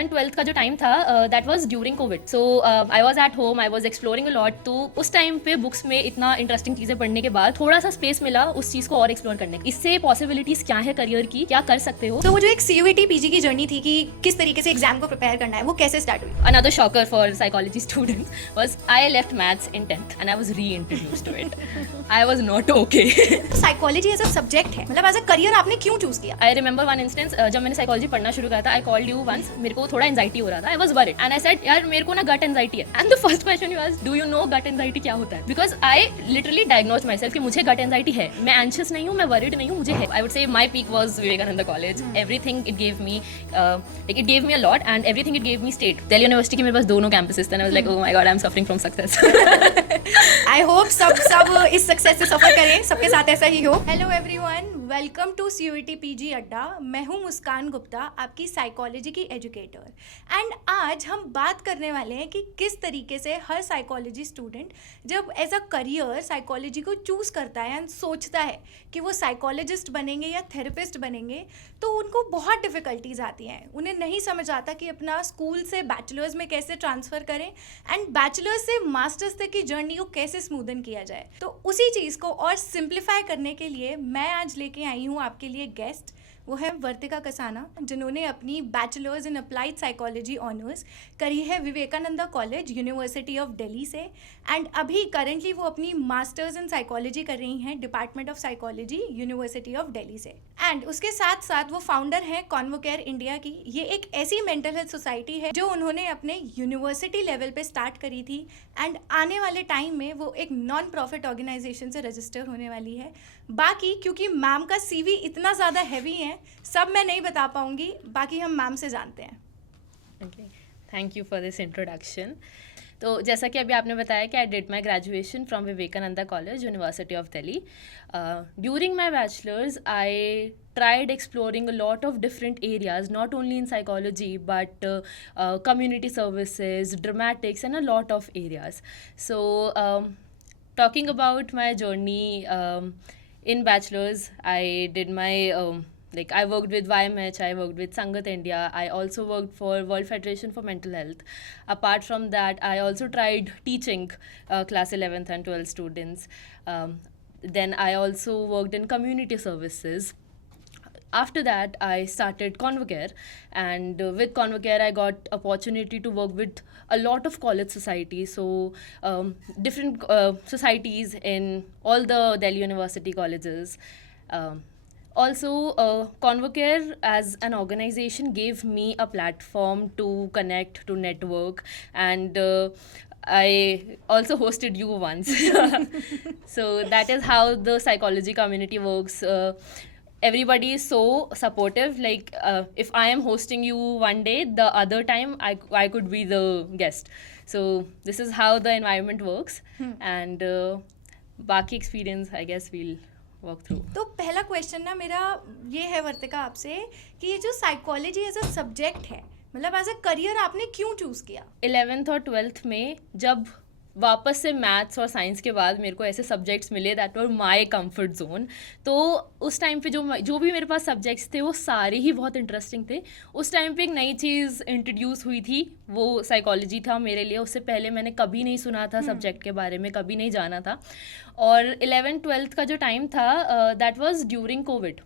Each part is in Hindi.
11th-12th का जो टाइम था that was during Covid, so I was at home, I was exploring a lot. तो उस टाइम पे बुक्स में इतना इंटरेस्टिंग चीजें पढ़ने के बाद थोड़ा सा स्पेस मिला उस चीज को और एक्सप्लोर करने की. इससे पॉसिबिलिटीज क्या है करियर की, क्या कर सकते हो. तो वो जो एक CUET PG की जर्नी थी कि किस तरीके से एग्जाम को प्रिपेयर करना है, वो कैसे स्टार्ट हुई? Another shocker for psychology students was I left maths in 10th and I was reintroduced to it. I was not okay. Psychology as a subject है, मतलब एज अ करियर आपने क्यों चूज किया? I remember one instance, जब मैंने साइकोलॉजी पढ़ना शुरू किया था, I called you once. मेरे को थोड़ा एंजाइटी हो रहा था. I was worried and I said यार मेरे को ना गट एंजाइटी है. And the first question you asked, do you know gut anxiety क्या होता है? Because I literally diagnosed myself कि मुझे गट एंजाइटी है. मैं anxious नहीं हूँ, मैं worried नहीं हूँ, मुझे है. I would say my peak was Vivekananda College. Everything it gave me, like it gave me a lot and everything it gave me stayed. Delhi University के मेरे पास दोनों campuses थे. And I was like, oh my god, I'm suffering from success. I hope सब इस सक्सेस से सफर करें, सबके साथ ऐसा ही हो. Hello everyone, welcome to CUET PG अड्डा. मैं हूं मुस्कान गुप्ता, आपकी साइकोलॉजी की एजुकेटर. एंड आज हम बात करने वाले हैं कि किस तरीके से हर साइकोलॉजी स्टूडेंट जब एज अ करियर साइकोलॉजी को चूज़ करता है एंड सोचता है कि वो साइकोलॉजिस्ट बनेंगे या थेरेपिस्ट बनेंगे, तो उनको बहुत डिफ़िकल्टीज आती हैं. उन्हें नहीं समझ आता कि अपना स्कूल से बैचलर्स में कैसे ट्रांसफ़र करें एंड बैचलर्स से मास्टर्स तक की जर्नी को कैसे स्मूदन किया जाए. तो उसी चीज़ को और सिंप्लीफाई करने के लिए मैं आज लेके आई हूँ आपके लिए गेस्ट. वो है वर्तिका कसाना, जिन्होंने अपनी bachelors in applied psychology honours करी है Vivekananda college university of Delhi से. एंड अभी करेंटली वो अपनी मास्टर्स इन साइकोलॉजी कर रही हैं department of psychology university of Delhi से. एंड उसके साथ साथ वो फाउंडर हैं कॉन्वोकेयर इंडिया की. ये एक ऐसी मेंटल हेल्थ सोसाइटी है जो उन्होंने अपने यूनिवर्सिटी लेवल पे स्टार्ट करी थी एंड आने वाले टाइम में वो एक नॉन प्रॉफिट ऑर्गेनाइजेशन से रजिस्टर होने वाली है. बाकी क्योंकि मैम का CV इतना ज़्यादा हैवी है, सब मैं नहीं बता पाऊंगी, बाकी हम मैम से जानते हैं. Okay, thank you for this introduction. तो जैसा कि अभी आपने बताया कि I did my graduation from Vivekananda college university of Delhi. During my bachelors I tried exploring a lot of different areas, not only in psychology but community services, dramatics and a lot of areas. So talking about my journey in bachelor's, I did my like I worked with YMH, I worked with Sangat India, I also worked for World Federation for Mental Health. Apart from that, I also tried teaching class 11th and 12th students. Then I also worked in community services. After that, I started Convocare, and with Convocare, I got opportunity to work with a lot of college societies. So different societies in all the Delhi University colleges. Also, Convocare as an organization gave me a platform to connect, to network, and I also hosted you once. So that is how the psychology community works. Everybody is so supportive. Like if I am hosting you one day, the other time I could be the guest. So this is how the environment works. And बाकी experience I guess we'll walk through. तो पहला क्वेश्चन ना मेरा ये है वर्तिका आपसे कि ये जो साइकोलॉजी एज अ सब्जेक्ट है, मतलब एज अ करियर आपने क्यों चूज़ किया? 11th और 12th में जब वापस से मैथ्स और साइंस के बाद मेरे को ऐसे सब्जेक्ट्स मिले that were my comfort zone, तो उस टाइम पे जो भी मेरे पास सब्जेक्ट्स थे वो सारे ही बहुत इंटरेस्टिंग थे. उस टाइम पे एक नई चीज़ इंट्रोड्यूस हुई थी, वो साइकोलॉजी था मेरे लिए. उससे पहले मैंने कभी नहीं सुना था सब्जेक्ट के बारे में, कभी नहीं जाना था. और 11th-12th का जो टाइम था that was during Covid,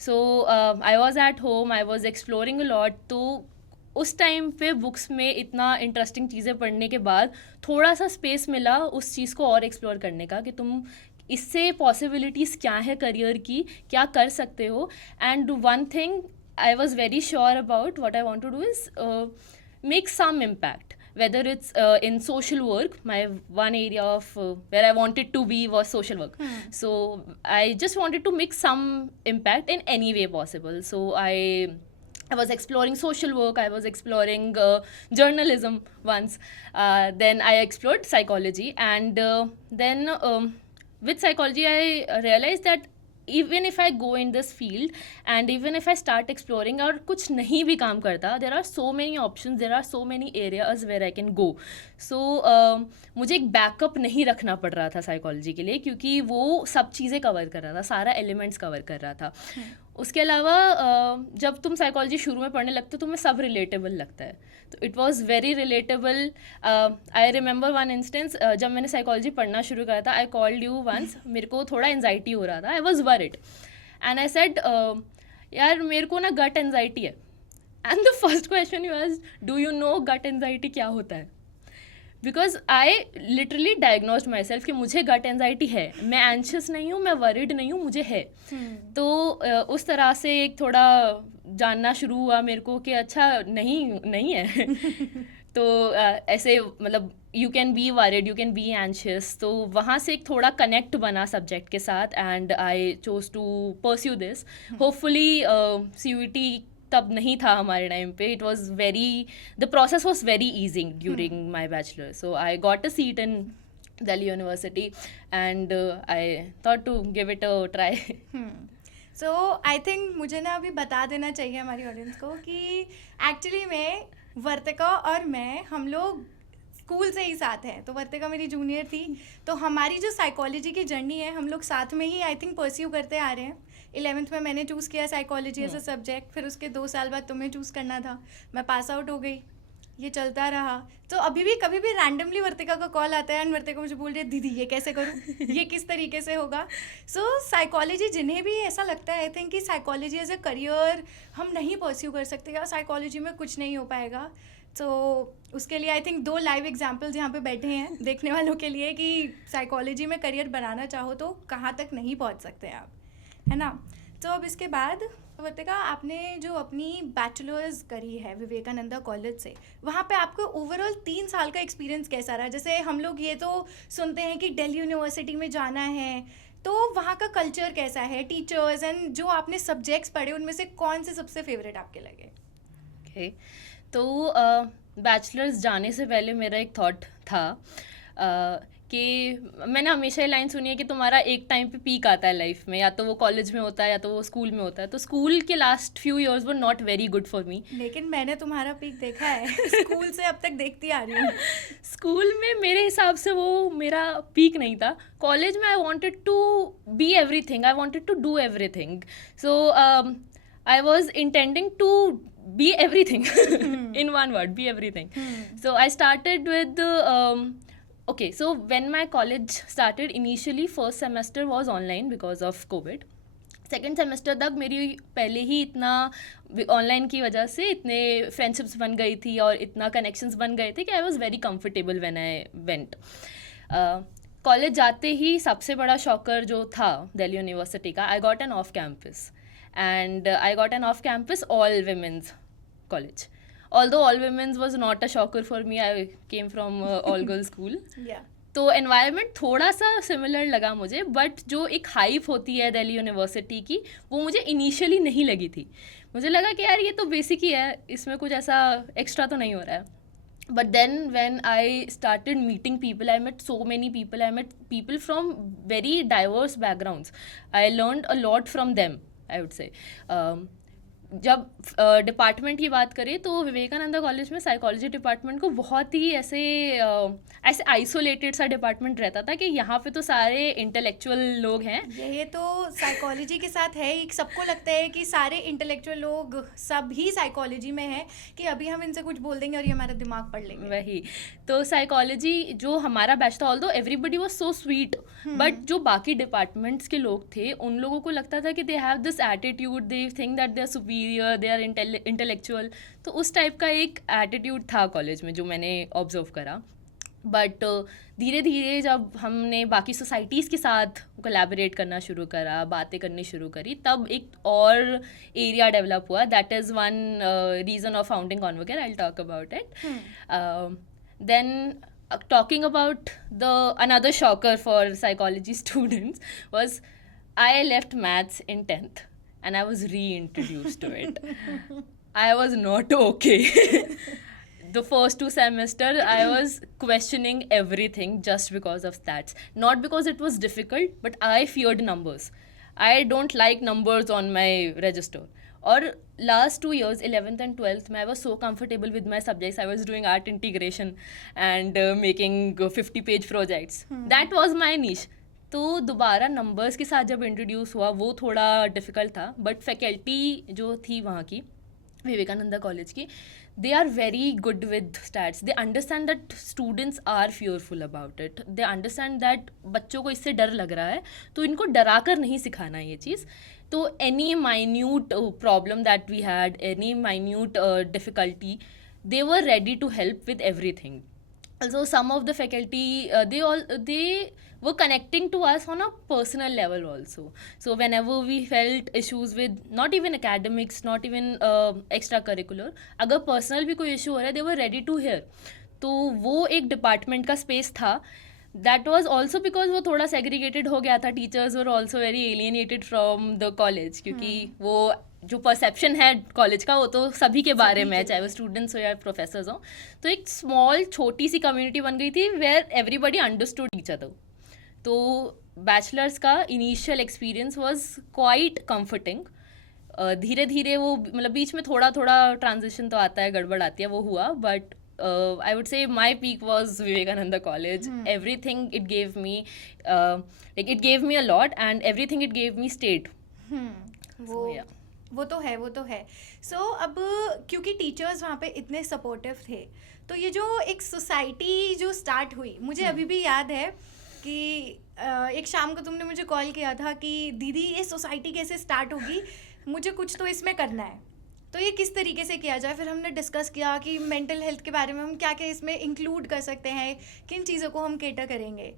so I was at home, I was exploring a lot. तो उस टाइम पे बुक्स में इतना इंटरेस्टिंग चीज़ें पढ़ने के बाद थोड़ा सा स्पेस मिला उस चीज़ को और एक्सप्लोर करने का कि तुम इससे पॉसिबिलिटीज़ क्या है करियर की, क्या कर सकते हो. And one thing I was very sure about what I want to do is make some impact, whether it's in social work. My one area of where I wanted to be was social work. So I just wanted to make some impact in any way possible. So I was exploring social work, I was exploring journalism once. Then I explored psychology, and then with psychology I realized that even if I go in this field and even if I start exploring और कुछ नहीं भी काम करता, there are so many options, there are so many areas where I can go. So मुझे एक बैकअप नहीं रखना पड़ रहा था साइकोलॉजी के लिए, क्योंकि वो सब चीज़ें कवर कर रहा था, सारा एलिमेंट्स कवर कर रहा था. उसके अलावा जब तुम साइकोलॉजी शुरू में पढ़ने लगते हो तुम्हें सब रिलेटेबल लगता है, तो it was very relatable. I remember one instance, जब मैंने साइकोलॉजी पढ़ना शुरू करा था, आई कॉल्ड यू वंस, मेरे को थोड़ा एंजाइटी हो रहा था, I was worried and I said यार मेरे को ना गट एंजाइटी है. And the first question you asked, do you know gut anxiety क्या होता है? Because I literally diagnose myself कि मुझे गट एंजाइटी है, मैं एंशियस नहीं हूँ, मैं वरिड नहीं हूँ, मुझे है. तो उस तरह से एक थोड़ा जानना शुरू हुआ मेरे को कि अच्छा नहीं है. तो ऐसे मतलब you can be worried, you can be anxious. तो वहाँ से एक थोड़ा कनेक्ट बना सब्जेक्ट के साथ and I chose to pursue this. Hopefully CUET तब नहीं था हमारे टाइम पे. It was very, the process was very easy during my bachelor. So I got a seat in Delhi university and I thought to give it a try. So I think मुझे ना अभी बता देना चाहिए हमारी ऑडियंस को कि एक्चुअली में वर्तिका और मैं, हम लोग स्कूल से ही साथ हैं. तो वर्तिका मेरी जूनियर थी, तो हमारी जो साइकोलॉजी की जर्नी है हम लोग साथ में ही आई थिंक परस्यू करते आ रहे हैं. 11th में मैंने चूज़ किया साइकोलॉजी एज अ सब्जेक्ट, फिर उसके 2 साल बाद तुम्हें चूज़ करना था, मैं पास आउट हो गई, ये चलता रहा. तो अभी भी कभी भी रैंडमली वर्तिका का कॉल आता है एंड वर्तिका मुझे बोल रही है दीदी ये कैसे करूँ, ये किस तरीके से होगा. सो साइकोलॉजी, जिन्हें भी ऐसा लगता है आई थिंक कि साइकोलॉजी एज अ करियर हम नहीं परस्यू कर सकते या साइकोलॉजी में कुछ नहीं हो पाएगा, तो उसके लिए आई थिंक 2 लाइव एग्जाम्पल्स यहाँ पे बैठे हैं देखने वालों के लिए कि साइकोलॉजी में करियर बनाना चाहो तो कहाँ तक नहीं पहुँच सकते आप, है ना. तो अब इसके बाद वर्तिका, आपने जो अपनी बैचलर्स करी है विवेकानंदा कॉलेज से, वहाँ पे आपको ओवरऑल 3 साल का एक्सपीरियंस कैसा रहा? जैसे हम लोग ये तो सुनते हैं कि दिल्ली यूनिवर्सिटी में जाना है, तो वहाँ का कल्चर कैसा है, टीचर्स एंड जो आपने सब्जेक्ट्स पढ़े उनमें से कौन से सबसे फेवरेट आपके लगे? ओके, तो बैचलर्स जाने से पहले मेरा एक थॉट था कि मैंने हमेशा ये लाइन सुनी है कि तुम्हारा एक टाइम पे पीक आता है लाइफ में, या तो वो कॉलेज में होता है या तो वो स्कूल में होता है. तो स्कूल के last few years were not very good for me. लेकिन मैंने तुम्हारा पीक देखा है स्कूल से अब तक देखती आ रही हूँ. स्कूल में मेरे हिसाब से वो मेरा पीक नहीं था. कॉलेज में I wanted to be everything, I wanted to do everything. So I was intending to be everything. In one word, be everything. So I started with okay, so when my college started, initially first semester was online because of COVID. Second semester तक मेरी पहले ही इतना ऑनलाइन की वजह से इतने फ्रेंडशिप्स बन गई थी और इतना कनेक्शंस बन गए थे कि आई was very comfortable when I went. College जाते ही सबसे बड़ा शॉकर जो था दिल्ली यूनिवर्सिटी का, I got an off campus. And I got an off-campus all-women's college. Although all-women's was not a shocker for me, I came from all-girls school. Yeah. तो एनवायरनमेंट थोड़ा सा सिमिलर लगा मुझे, बट जो एक हाइप होती है दिल्ली यूनिवर्सिटी की वो मुझे इनिशियली नहीं लगी थी. मुझे लगा कि यार ये तो बेसिक ही है, इसमें कुछ ऐसा एक्स्ट्रा तो नहीं हो रहा है. But then when I started meeting people, I met so many people. I met people from very diverse backgrounds. I learned a lot from them, I would say. जब डिपार्टमेंट की बात करें तो विवेकानंदा कॉलेज में साइकोलॉजी डिपार्टमेंट को बहुत ही ऐसे आइसोलेटेड सा डिपार्टमेंट रहता था कि यहाँ पे तो सारे इंटेलेक्चुअल लोग हैं. ये तो साइकोलॉजी के साथ है ही, सबको लगता है कि सारे इंटेलेक्चुअल लोग सब ही साइकोलॉजी में हैं कि अभी हम इनसे कुछ बोल देंगे और ये हमारा दिमाग पढ़ लेंगे. वही तो साइकोलॉजी जो हमारा बैच था, although everybody was so sweet, but जो बाकी डिपार्टमेंट्स के लोग थे उन लोगों को लगता था कि they have this attitude, they think that they are superior, they are intellectual. तो उस टाइप का एक एटीट्यूड था कॉलेज में जो मैंने ऑब्जर्व करा. बट धीरे धीरे जब हमने बाकी सोसाइटीज़ के साथ कोलैबोरेट करना शुरू करा, बातें करनी शुरू करी, तब एक और एरिया डेवलप हुआ. That is one reason of founding Convocare. I will talk about it. Then talking about the another shocker for psychology students was I left maths in 10th and I was reintroduced to it. I was not okay. The first 2 semesters I was questioning everything just because of stats. Not because it was difficult, but I feared numbers. I don't like numbers on my register. और last 2 years, 11th and 12th, I was so comfortable with my subjects. I was doing art integration and making 50-page projects. That was my niche. तो दोबारा नंबर्स के साथ जब इंट्रोड्यूस हुआ वो थोड़ा डिफ़िकल्ट था, बट फैकल्टी जो थी वहाँ की विवेकानंदा कॉलेज की, they are very good with stats. They understand that students are fearful about it. They understand that बच्चों को इससे डर लग रहा है, तो इनको डरा कर नहीं सिखाना ये चीज़. तो any minute problem that we had, any minute difficulty, they were ready to help with everything. Also some of the faculty, they were connecting to us on a personal level also. So whenever we felt issues with not even academics, not even extracurricular, अगर personal भी कोई issue हो रहा है, they were ready to hear. तो वो एक department का space था. That was also because वो थोड़ा segregated हो गया था. Teachers were also very alienated from the college, क्योंकि वो जो परसेप्शन है कॉलेज का वो तो सभी के बारे में है, चाहे वो स्टूडेंट्स हो या प्रोफेसर्स हो. तो एक स्मॉल छोटी सी कम्युनिटी बन गई थी where everybody understood each other. तो बैचलर्स का initial experience was quite comforting. धीरे धीरे वो मतलब बीच में थोड़ा थोड़ा ट्रांजिशन तो आता है, गड़बड़ आती है, वो हुआ. But I would say my peak was Vivekananda College. Everything it gave me, like it gave me a lot, and everything it gave me stayed. वो yeah. वो तो है. सो अब क्योंकि टीचर्स वहाँ पे इतने सपोर्टिव थे, तो ये जो एक सोसाइटी जो स्टार्ट हुई, मुझे अभी भी याद है कि एक शाम को तुमने मुझे कॉल किया था कि दीदी ये सोसाइटी कैसे स्टार्ट होगी, मुझे कुछ तो इसमें करना है, तो ये किस तरीके से किया जाए. फिर हमने डिस्कस किया कि मेंटल हेल्थ के बारे में हम क्या क्या इसमें इंक्लूड कर सकते हैं, किन चीज़ों को हम केटर करेंगे.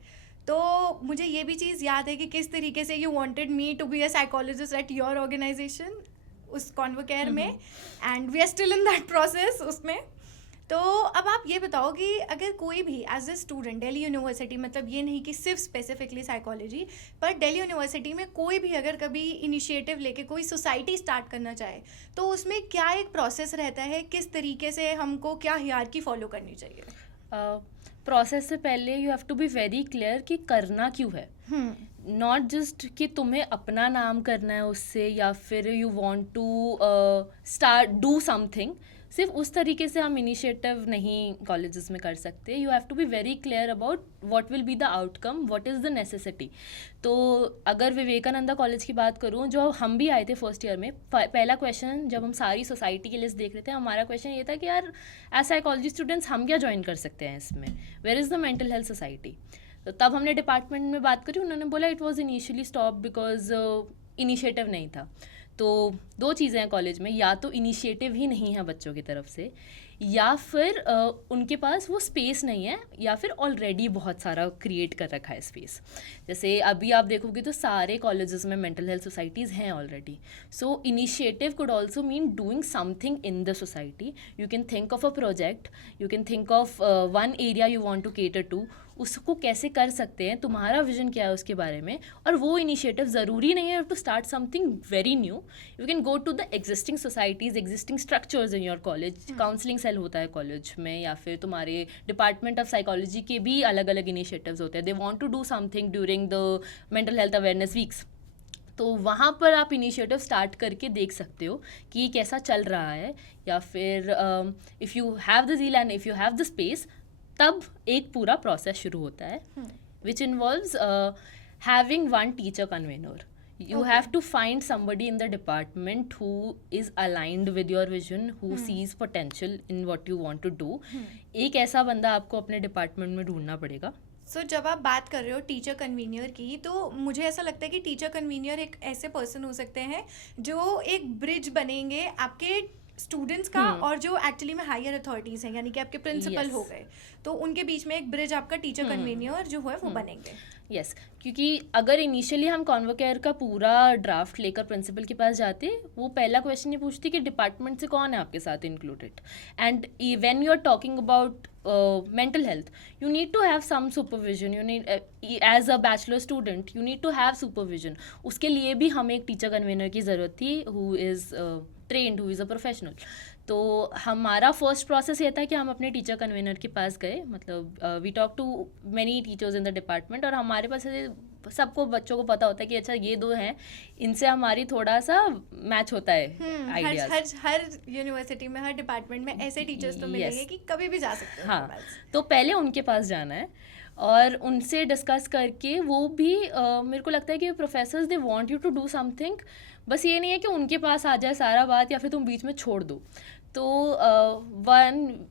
तो मुझे ये भी चीज़ याद है कि किस तरीके से you wanted me to be a psychologist at your organisation उस कॉन्वोकेयर में, and we are still in that process उसमें. तो अब आप ये बताओ कि अगर कोई भी as a student Delhi university, मतलब ये नहीं कि सिर्फ स्पेसिफिकली साइकोलॉजी, पर दिल्ली यूनिवर्सिटी में कोई भी अगर कभी इनिशिएटिव लेके कोई सोसाइटी स्टार्ट करना चाहे, तो उसमें क्या एक प्रोसेस रहता है, किस तरीके से हमको क्या हियरार्की फॉलो करनी चाहिए? प्रोसेस से पहले you have to be very clear कि करना क्यों है. नॉट जस्ट कि तुम्हें अपना नाम करना है उससे, या फिर you want to start do something. सिर्फ उस तरीके से हम इनिशिएटिव नहीं कॉलेजेस में कर सकते. You have to be very clear about what will be the outcome, what is the necessity. तो अगर विवेकानंदा कॉलेज की बात करूँ, जो हम भी आए थे फर्स्ट ईयर में, पहला क्वेश्चन जब हम सारी सोसाइटी की लिस्ट देख रहे थे, हमारा क्वेश्चन ये था कि यार एज साइकोलॉजी स्टूडेंट्स हम क्या ज्वाइन कर सकते हैं इसमें, where is the mental health society. तो तब हमने डिपार्टमेंट में बात करी, उन्होंने बोला it was initially stop because initiative नहीं था. तो दो चीज़ें हैं कॉलेज में, या तो इनिशिएटिव ही नहीं है बच्चों की तरफ से, या फिर उनके पास वो स्पेस नहीं है, या फिर ऑलरेडी बहुत सारा क्रिएट कर रखा है स्पेस. जैसे अभी आप देखोगे तो सारे कॉलेजेस में मेंटल हेल्थ सोसाइटीज़ हैं already. So initiative could also mean doing something in the society. You can think of a project, you can think of one area you want to cater to, उसको कैसे कर सकते हैं, तुम्हारा विजन क्या है उसके बारे में. और वो इनिशिएटिव ज़रूरी नहीं है to start something very new. You can go to the existing societies, existing structures in your college. Counselling cell होता है कॉलेज में, या फिर तुम्हारे डिपार्टमेंट ऑफ साइकोलॉजी के भी अलग अलग इनिशिएटिव्स होते हैं. They want to do something during the mental health awareness weeks. तो वहाँ पर आप इनिशिएटिव स्टार्ट करके देख सकते हो कि ये कैसा चल रहा है. या फिर if you have the zeal and if you have the space, तब एक पूरा प्रोसेस शुरू होता है, which involves having one teacher convener. You have to find somebody in the department who is aligned with your vision, who sees potential in what you want to do. एक ऐसा बंदा आपको अपने डिपार्टमेंट में ढूंढना पड़ेगा. सो जब आप बात कर रहे हो टीचर कन्वीनियर की, तो मुझे ऐसा लगता है कि टीचर कन्वीनियर एक ऐसे पर्सन हो सकते हैं जो एक ब्रिज बनेंगे आपके स्टूडेंट्स का और जो एक्चुअली में हायर अथॉरिटीज़ हैं, यानी कि आपके प्रिंसिपल हो गए, तो उनके बीच में एक ब्रिज आपका टीचर कन्वीनियर जो है वो बनेंगे. यस, क्योंकि अगर इनिशियली हम कॉन्वोकेयर का पूरा ड्राफ्ट लेकर प्रिंसिपल के पास जाते, वो पहला क्वेश्चन ये पूछती कि डिपार्टमेंट से कौन है आपके साथ included. And when you are talking about mental health, you need to have some supervision. You need as a bachelor student you need to have supervision. उसके लिए भी हमें एक टीचर कन्वेनर की ज़रूरत थी who is trained, who is a professional. तो हमारा फर्स्ट प्रोसेस ये था कि हम अपने टीचर कन्वेनर के पास गए. मतलब we talk to many teachers in the department, और हमारे पास सबको बच्चों को पता होता है कि अच्छा ये दो हैं, इनसे हमारी थोड़ा सा मैच होता है आइडियाज. हर यूनिवर्सिटी में, हर डिपार्टमेंट में ऐसे टीचर्स तो मिलेंगे कि कभी भी जा सकते हैं. हाँ, तो पहले उनके पास जाना है. और उनसे डिस्कस करके वो भी मेरे को लगता है कि professors they want you to do something, बस ये नहीं है कि उनके पास आ जाए सारा बात या फिर तुम बीच में छोड़ दो. तो one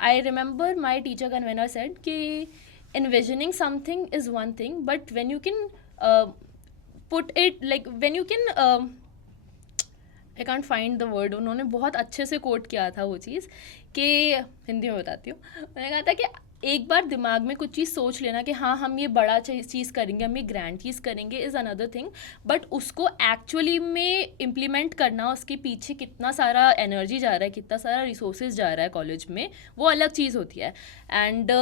I remember my teacher convener said कि envisioning something is one thing, but when you can put it like when you can I can't find the word. उन्होंने बहुत अच्छे से कोट किया था वो चीज़ कि हिंदी में बताती हूँ. उन्होंने कहा था कि एक बार दिमाग में कुछ चीज़ सोच लेना कि हाँ हम ये बड़ा चीज़ करेंगे, हम ये ग्रैंड चीज़ करेंगे इज़ अनदर थिंग, बट उसको एक्चुअली में इम्प्लीमेंट करना, उसके पीछे कितना सारा एनर्जी जा रहा है, कितना सारा रिसोर्सेज जा रहा है कॉलेज में, वो अलग चीज़ होती है. एंड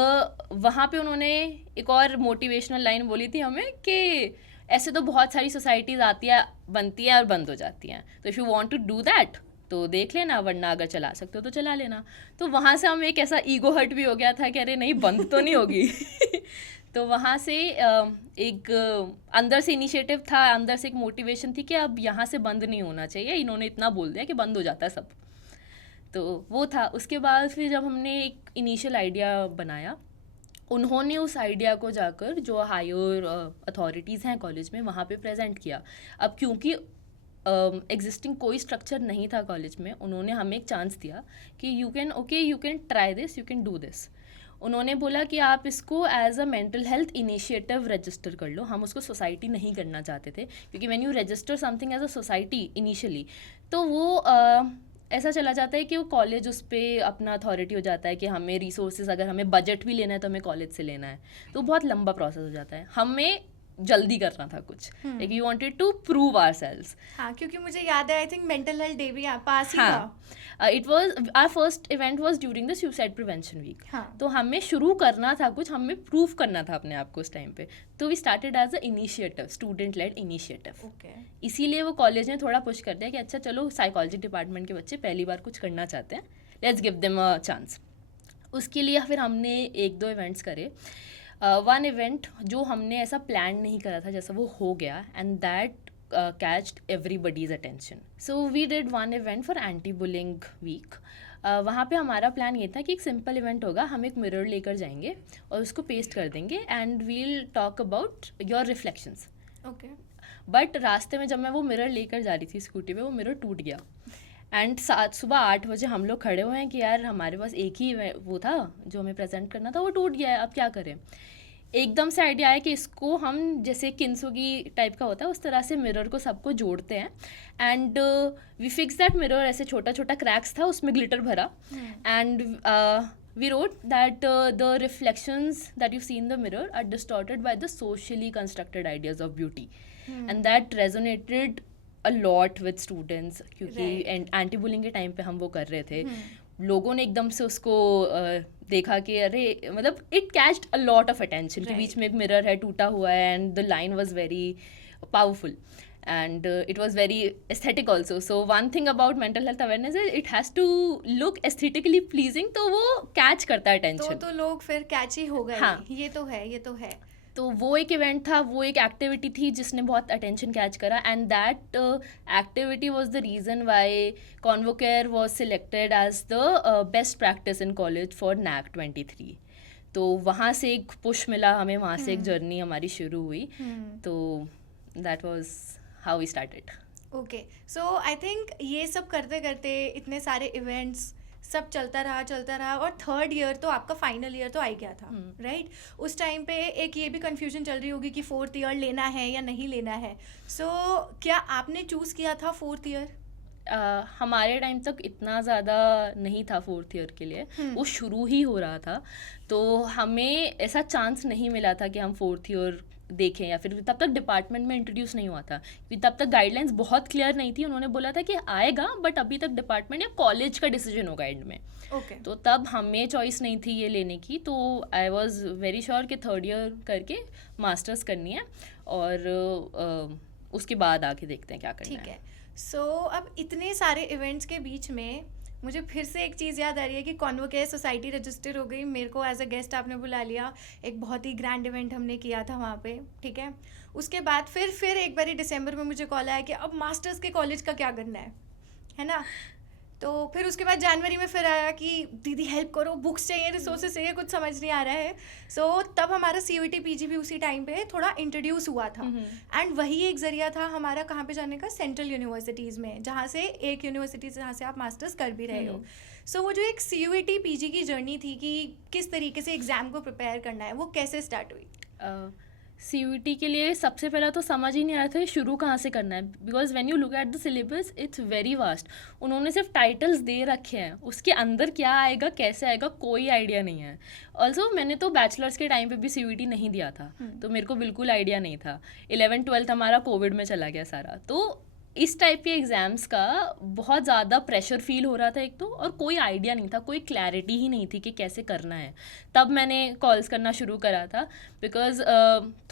वहाँ पे उन्होंने एक और मोटिवेशनल लाइन बोली थी हमें कि ऐसे तो बहुत सारी सोसाइटीज़ आती है, बनती है और बंद हो जाती हैं, तो if you want to do that तो देख लेना, वरना अगर चला सकते हो तो चला लेना. तो वहाँ से हमें एक ऐसा ईगो हर्ट भी हो गया था कि अरे नहीं बंद तो नहीं होगी. तो वहाँ से एक अंदर से इनिशिएटिव था, अंदर से एक मोटिवेशन थी कि अब यहाँ से बंद नहीं होना चाहिए, इन्होंने इतना बोल दिया कि बंद हो जाता है सब. तो वो था. उसके बाद फिर जब हमने एक इनिशियल आइडिया बनाया, उन्होंने उस आइडिया को जाकर जो हायर अथॉरिटीज़ हैं कॉलेज में वहाँ पे प्रेजेंट किया. अब क्योंकि एग्जिस्टिंग कोई स्ट्रक्चर नहीं था कॉलेज में, उन्होंने हमें एक चांस दिया कि you can try this, you can do this. उन्होंने बोला कि आप इसको as a mental health initiative register कर लो. हम उसको सोसाइटी नहीं करना चाहते थे, क्योंकि when you register something as a society initially, तो वो ऐसा चला जाता है कि वो कॉलेज उस पर अपना अथॉरिटी हो जाता है कि हमें रिसोर्सेज, अगर हमें बजट भी लेना है तो हमें कॉलेज से लेना है, तो बहुत लंबा प्रोसेस हो जाता है. हमें जल्दी करना था कुछ, like we wanted to prove ourselves. हाँ, क्योंकि मुझे याद है I think mental health day भी पास ही था. It was our first event was during the suicide prevention week. तो हमें शुरू करना था कुछ, हमें प्रूव करना था अपने आप को उस टाइम पे. तो we started as a initiative, student led initiative. इसीलिए वो कॉलेज ने थोड़ा पुश कर दिया कि अच्छा चलो साइकोलॉजी डिपार्टमेंट के बच्चे पहली बार कुछ करना चाहते हैं, let's give them a chance. उसके लिए फिर हमने 1-2 इवेंट्स करे. वन इवेंट जो हमने ऐसा प्लान नहीं करा था, जैसा वो हो गया, and that caught everybody's attention. So we did one event for anti bullying week. वहाँ पे हमारा प्लान ये था कि एक सिंपल इवेंट होगा, हम एक मिरर लेकर जाएंगे और उसको पेस्ट कर देंगे and we'll talk about your reflections. Okay. But रास्ते में जब मैं वो मिरर लेकर जा रही थी स्कूटी पे, वो मिरर टूट गया. एंड सुबह 8 बजे हम लोग खड़े हुए हैं कि यार हमारे पास एक ही वो था जो हमें प्रेजेंट करना था, वो टूट गया है, अब क्या करें. एकदम से आइडिया आया कि इसको हम जैसे किंसुगी टाइप का होता है उस तरह से मिरर को सबको जोड़ते हैं. And we fix that mirror. ऐसे छोटा छोटा क्रैक्स था, उसमें ग्लिटर भरा. And we wrote that the reflections that you see in the mirror are distorted by the socially constructed ideas of beauty. And that resonated a lot with students, क्योंकि एंटी बुलिंग के टाइम पे हम वो कर रहे थे. लोगों ने एकदम से उसको देखा कि अरे मतलब it caught a lot of attention कि बीच में एक मिरर है टूटा हुआ है, and the line was very powerful. And it was very aesthetic also. So one thing about mental health awareness is it has to look aesthetically pleasing, तो वो catch करता है attention. तो लोग फिर catch ही हो गए. हाँ. ये तो है. तो वो एक इवेंट था, वो एक एक्टिविटी थी जिसने बहुत अटेंशन कैच करा. And that activity was the reason why Convocare was selected as the best practice in college for NAAC 23. तो वहाँ से एक पुश मिला हमें, वहाँ से एक जर्नी हमारी शुरू हुई. तो that was how we started. Okay, so I think ये सब करते करते इतने सारे इवेंट्स सब चलता रहा और 3rd ईयर तो आपका फाइनल ईयर तो आ गया था, राइट? उस टाइम पे एक ये भी कंफ्यूजन चल रही होगी कि 4th ईयर लेना है या नहीं लेना है. सो क्या आपने चूज़ किया था 4th ईयर? हमारे टाइम तक इतना ज़्यादा नहीं था 4th ईयर के लिए. वो शुरू ही हो रहा था, तो हमें ऐसा चांस नहीं मिला था कि हम 4th ईयर देखें, या फिर तब तक डिपार्टमेंट में इंट्रोड्यूस नहीं हुआ था, क्योंकि तब तक गाइडलाइंस बहुत क्लियर नहीं थी. उन्होंने बोला था कि आएगा, बट अभी तक डिपार्टमेंट या कॉलेज का डिसीजन होगा एंड में. तो तब हमें चॉइस नहीं थी ये लेने की. तो आई वॉज वेरी श्योर कि 3rd ईयर करके मास्टर्स करनी है, और उसके बाद आके देखते हैं क्या करना है. ठीक है. सो अब इतने सारे इवेंट्स के बीच में मुझे फिर से एक चीज़ याद आ रही है कि कॉन्वोकेयर सोसाइटी रजिस्टर हो गई, मेरे को एज अ गेस्ट आपने बुला लिया, एक बहुत ही ग्रैंड इवेंट हमने किया था वहाँ पे, ठीक है. उसके बाद फिर एक बारी दिसंबर में मुझे कॉल आया कि अब मास्टर्स के कॉलेज का क्या करना है ना. तो फिर उसके बाद जनवरी में फिर आया कि दीदी हेल्प करो, बुक्स चाहिए, रिसोर्सेज चाहिए, कुछ समझ नहीं आ रहा है. सो तब हमारा CUET PG भी उसी टाइम पे थोड़ा इंट्रोड्यूस हुआ था. एंड वही एक जरिया था हमारा कहाँ पे जाने का, सेंट्रल यूनिवर्सिटीज़ में, जहाँ से एक यूनिवर्सिटी जहाँ से आप मास्टर्स कर भी रहे हो. सो वो जो एक CUET PG की जर्नी थी कि किस तरीके से एग्ज़ाम को प्रिपेयर करना है, वो कैसे स्टार्ट हुई? CUET के लिए सबसे पहला तो समझ ही नहीं आ रहा था शुरू कहाँ से करना है, because when you look at the syllabus it's very vast. उन्होंने सिर्फ टाइटल्स दे रखे हैं, उसके अंदर क्या आएगा कैसे आएगा कोई आइडिया नहीं है. ऑल्सो मैंने तो बैचलर्स के टाइम पे भी CUET नहीं दिया था, तो मेरे को बिल्कुल आइडिया नहीं था. 11th-12th हमारा कोविड में चला गया सारा, तो इस टाइप के एग्ज़ाम्स का बहुत ज़्यादा प्रेशर फील हो रहा था एक तो, और कोई आइडिया नहीं था, कोई क्लैरिटी ही नहीं थी कि कैसे करना है. तब मैंने कॉल्स करना शुरू करा था, बिकॉज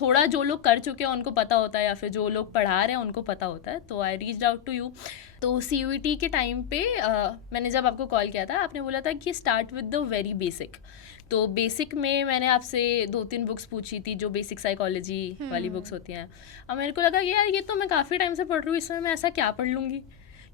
थोड़ा जो लोग कर चुके हैं उनको पता होता है, या फिर जो लोग पढ़ा रहे हैं उनको पता होता है. तो I reached out to you. तो CUET के टाइम पे मैंने जब आपको कॉल किया था, आपने बोला था कि start with the very basic. तो बेसिक में मैंने आपसे 2-3 बुक्स पूछी थी जो बेसिक साइकोलॉजी वाली बुक्स होती हैं. अब मेरे को लगा कि यार ये तो मैं काफ़ी टाइम से पढ़ रही हूँ, इसमें मैं ऐसा क्या पढ़ लूँगी,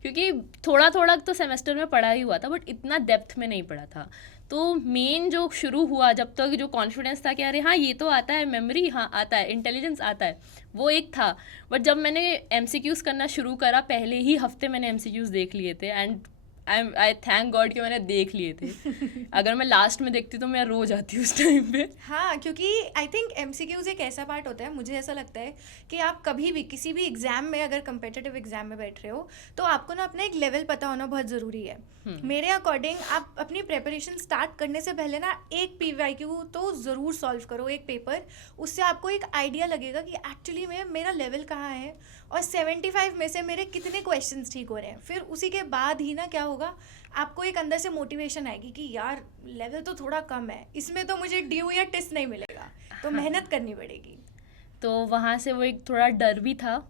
क्योंकि थोड़ा थोड़ा तो सेमेस्टर में पढ़ा ही हुआ था, बट इतना डेप्थ में नहीं पढ़ा था. तो मेन जो शुरू हुआ, जब तक जो कॉन्फिडेंस था कि अरे हाँ ये तो आता है, मेमोरी हाँ आता है, इंटेलिजेंस आता है, वो एक था. बट जब मैंने MCQs करना शुरू करा, पहले ही हफ्ते मैंने MCQs देख लिए थे, एंड आई थैंक गॉड कि मैंने देख लिए थे. अगर मैं लास्ट में देखती तो मैं रो जाती उस टाइम पे. हाँ, क्योंकि आई थिंक MCQs एक ऐसा पार्ट होता है, मुझे ऐसा लगता है कि आप कभी भी किसी भी एग्जाम में, अगर कंपेटिटिव एग्जाम में बैठ रहे हो, तो आपको ना अपना एक लेवल पता होना बहुत ज़रूरी है. मेरे अकॉर्डिंग आप अपनी प्रेपरेशन स्टार्ट करने से पहले ना एक PYQ तो ज़रूर सॉल्व करो, एक पेपर. उससे आपको एक आइडिया लगेगा कि एक्चुअली में मेरा लेवल कहाँ है और 75 में से मेरे कितने क्वेश्चंस ठीक हो रहे हैं. फिर उसी के बाद ही ना क्या होगा, आपको एक अंदर से मोटिवेशन आएगी कि यार लेवल तो थोड़ा कम है, इसमें तो मुझे ड्यू या टेस्ट नहीं मिलेगा, तो मेहनत करनी पड़ेगी. तो वहाँ से वो एक थोड़ा डर भी था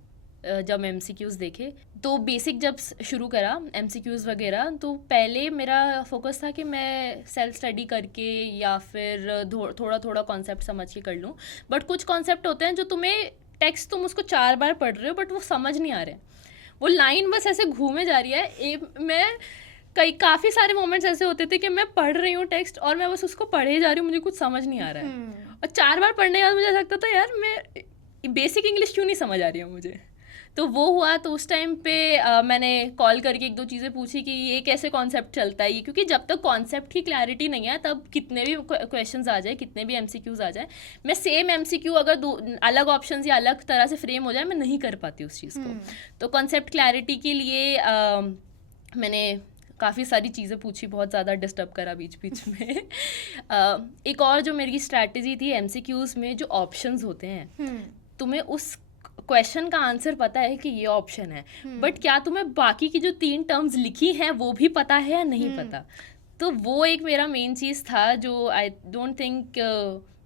जब MCQs देखे. तो बेसिक जब शुरू करा MCQs वगैरह, तो पहले मेरा फोकस था कि मैं सेल्फ स्टडी करके या फिर थोड़ा थोड़ा कॉन्सेप्ट समझ के कर लूँ. बट कुछ कॉन्सेप्ट होते हैं जो तुम्हें टेक्स्ट, तुम उसको 4 बार पढ़ रहे हो बट वो समझ नहीं आ रहे, वो लाइन बस ऐसे घूमे जा रही है. मैं काफ़ी सारे मोमेंट्स ऐसे होते थे कि मैं पढ़ रही हूँ टेक्स्ट और मैं बस उसको पढ़े जा रही हूँ, मुझे कुछ समझ नहीं आ रहा है. और 4 बार पढ़ने के बाद मुझे लगता था यार मैं बेसिक इंग्लिश क्यों नहीं समझ आ रही है मुझे. तो वो हुआ. तो उस टाइम पे मैंने कॉल करके 1-2 चीज़ें पूछी कि ये कैसे कॉन्सेप्ट चलता है ये, क्योंकि जब तक कॉन्सेप्ट की क्लैरिटी नहीं है तब कितने भी क्वेश्चंस आ जाए, कितने भी MCQs आ जाए, मैं सेम MCQ अगर अलग ऑप्शन या अलग तरह से फ्रेम हो जाए, मैं नहीं कर पाती उस चीज़ को. तो कॉन्सेप्ट क्लैरिटी के लिए मैंने काफ़ी सारी चीज़ें पूछी, बहुत ज़्यादा डिस्टर्ब करा बीच बीच में. एक और जो मेरी स्ट्रैटेजी थी MCQs में, जो ऑप्शंस होते हैं, तुम्हें उस क्वेश्चन का आंसर पता है कि ये ऑप्शन है, बट क्या तुम्हें बाकी की जो 3 टर्म्स लिखी हैं वो भी पता है या नहीं पता. तो वो एक मेरा मेन चीज़ था जो I don't think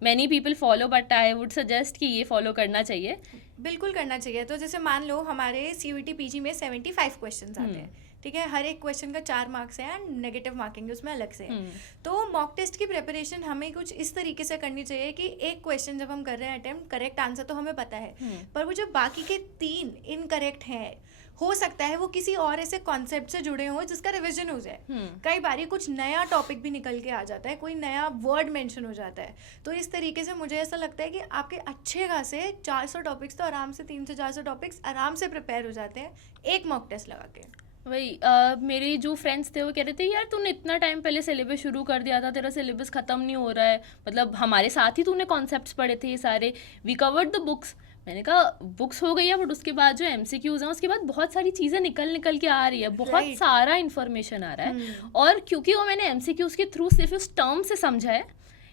many people follow, but I would suggest कि ये फॉलो करना चाहिए. बिल्कुल करना चाहिए. तो जैसे मान लो हमारे CUET PG में 75 क्वेश्चंस आते हैं, ठीक है, हर एक क्वेश्चन का 4 मार्क्स है एंड नेगेटिव मार्किंग उसमें अलग से है. तो मॉक टेस्ट की प्रिपरेशन हमें कुछ इस तरीके से करनी चाहिए कि एक क्वेश्चन जब हम कर रहे हैं अटेम्प्ट, करेक्ट आंसर तो हमें पता है, पर वो जो बाकी के 3 इनकरेक्ट हैं, हो सकता है वो किसी और ऐसे कॉन्सेप्ट से जुड़े हों जिसका रिवीजन हो जाए. कई बार कुछ नया टॉपिक भी निकल के आ जाता है, कोई नया वर्ड मेंशन हो जाता है. तो इस तरीके से मुझे ऐसा लगता है कि आपके अच्छे खासे 400 टॉपिक्स तो आराम से 300 से 400 टॉपिक्स आराम से प्रिपेयर हो जाते हैं एक मॉक टेस्ट लगा के. वही मेरे जो फ्रेंड्स थे वो कह रहे थे यार तूने इतना टाइम पहले सिलेबस शुरू कर दिया था, तेरा सिलेबस ख़त्म नहीं हो रहा है, मतलब हमारे साथ ही तूने कॉन्सेप्ट्स पढ़े थे ये सारे, वी कवर्ड द बुक्स. मैंने कहा बुक्स हो गई है, बट उसके बाद जो MCQs हैं उसके बाद बहुत सारी चीज़ें निकल के आ रही है, बहुत सारा इन्फॉर्मेशन आ रहा है. और क्योंकि वो मैंने MCQs के थ्रू सिर्फ उस टर्म से समझा है,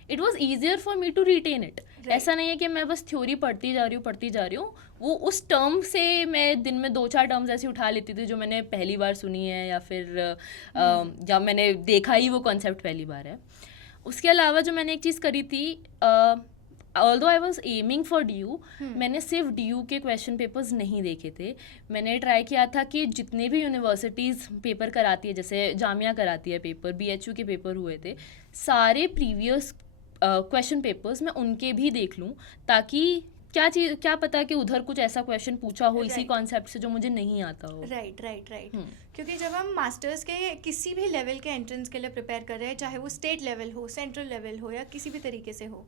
it was easier for me to retain it. ऐसा नहीं है कि मैं बस थ्योरी पढ़ती जा रही हूँ. वो उस टर्म से मैं दिन में 2-4 टर्म्स ऐसी उठा लेती थी जो मैंने पहली बार सुनी है, या फिर जब मैंने देखा ही वो कॉन्सेप्ट पहली बार है. उसके अलावा जो मैंने एक चीज़ करी थी, although I was aiming for DU, मैंने सिर्फ DU के क्वेश्चन पेपर्स नहीं देखे थे. मैंने ट्राई किया था कि जितने भी यूनिवर्सिटीज़ पेपर कराती है, जैसे जामिया कराती है पेपर, BHU के पेपर हुए थे, सारे प्रीवियस क्वेश्चन पेपर्स मैं उनके भी देख लूँ, ताकि क्या पता कि उधर कुछ ऐसा क्वेश्चन पूछा हो इसी Right. कॉन्सेप्ट से जो मुझे नहीं आता हो. राइट क्योंकि जब हम मास्टर्स के किसी भी लेवल के एंट्रेंस के लिए प्रिपेयर कर रहे हैं, चाहे वो स्टेट लेवल हो, सेंट्रल लेवल हो या किसी भी तरीके से हो,